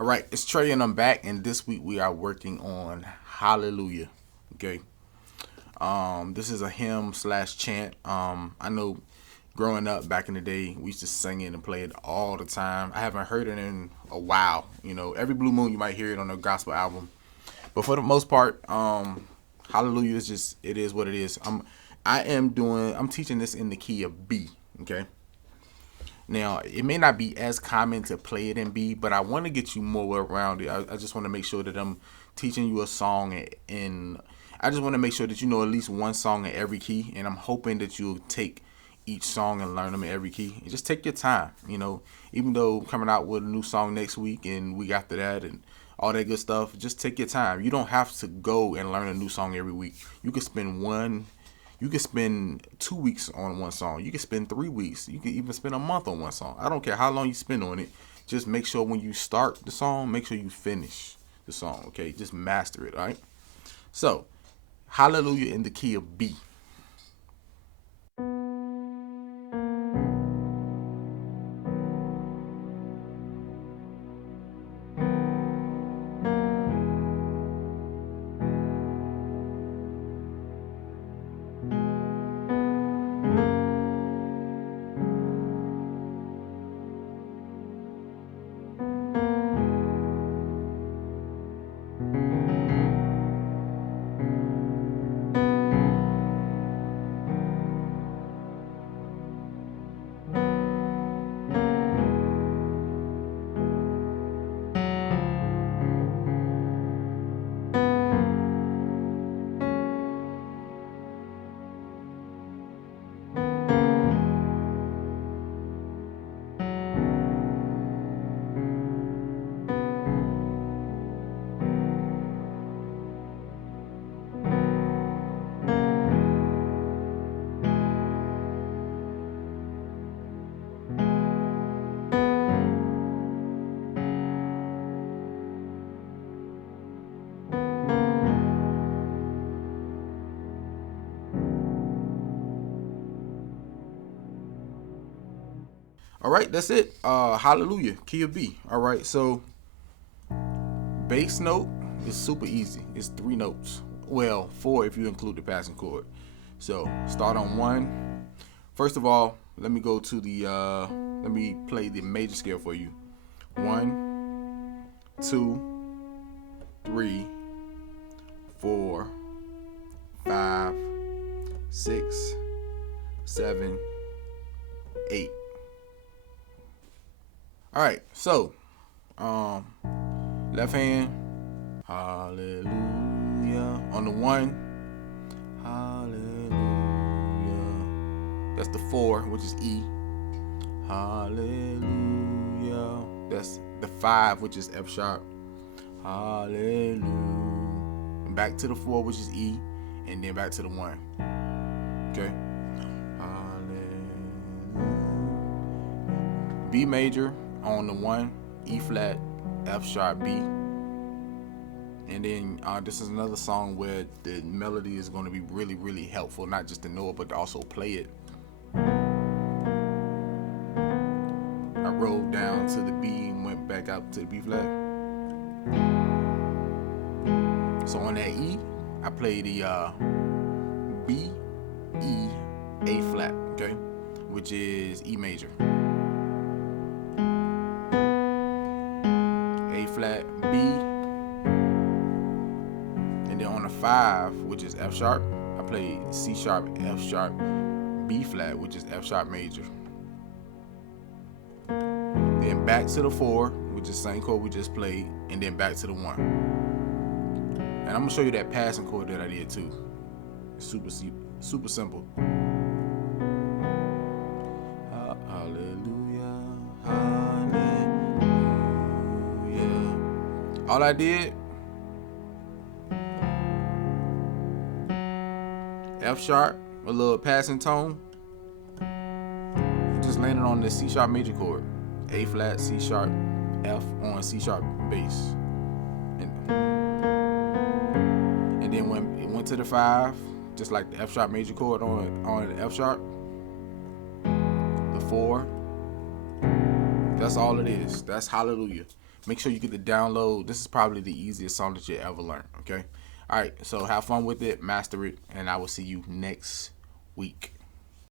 All right, it's Trey and I'm back, and this week we are working on Hallelujah. Okay. This is a hymn slash chant. I know growing up back in the day, we used to sing it and play it all the time. I haven't heard it in a while. You know, every blue moon you might hear it on a gospel album, but for the most part, Hallelujah is just it is what it is. I'm teaching this in the key of B. Okay. Now, it may not be as common to play it in B, but I want to get you more around it. I just want to make sure that I'm teaching you a song in. I just want to make sure that you know at least one song in every key, and I'm hoping that you'll take each song and learn them in every key. And just take your time, you know. Even though coming out with a new song next week and week after that and all that good stuff, just take your time. You don't have to go and learn a new song every week. You could spend 2 weeks on one song. You could spend 3 weeks. You could even spend a month on one song. I don't care how long you spend on it. Just make sure when you start the song, make sure you finish the song. Okay, just master it. All right. So, Hallelujah in the key of B. All right, that's it. Hallelujah, key of B. All right, so bass note is super easy. It's 3 notes. Well, 4 if you include the passing chord. So start on 1. First of all, let me go to the let me play the major scale for you. 1, 2, 3, 4, 5, 6, 7, 8. All right, so left hand, hallelujah. On the 1, hallelujah. That's the 4, which is E. Hallelujah. That's the 5, which is F sharp. Hallelujah. And back to the 4, which is E, and then back to the 1. Okay. Hallelujah. B major on the 1, E flat, F sharp, B. And then this is another song where the melody is going to be really, really helpful, not just to know it, but to also play it. I rolled down to the B and went back out to the B flat. So on that E, I play the B, E, A flat, okay, which is E major. A flat, B, and then on the 5, which is F sharp, I play C sharp, F sharp, B flat, which is F sharp major. Then back to the 4, which is the same chord we just played, and then back to the 1. And I'm gonna show you that passing chord that I did too. It's super simple. Hallelujah, hallelujah. All I did, F sharp, a little passing tone, just landed on the C sharp major chord. A flat, C sharp, F on C sharp bass. And then when it went to the 5, just like the F sharp major chord on the F sharp, the 4, that's all it is. That's Hallelujah. Make sure you get the download. This is probably the easiest song that you ever learn. Okay. All right. So have fun with it, master it, and I will see you next week.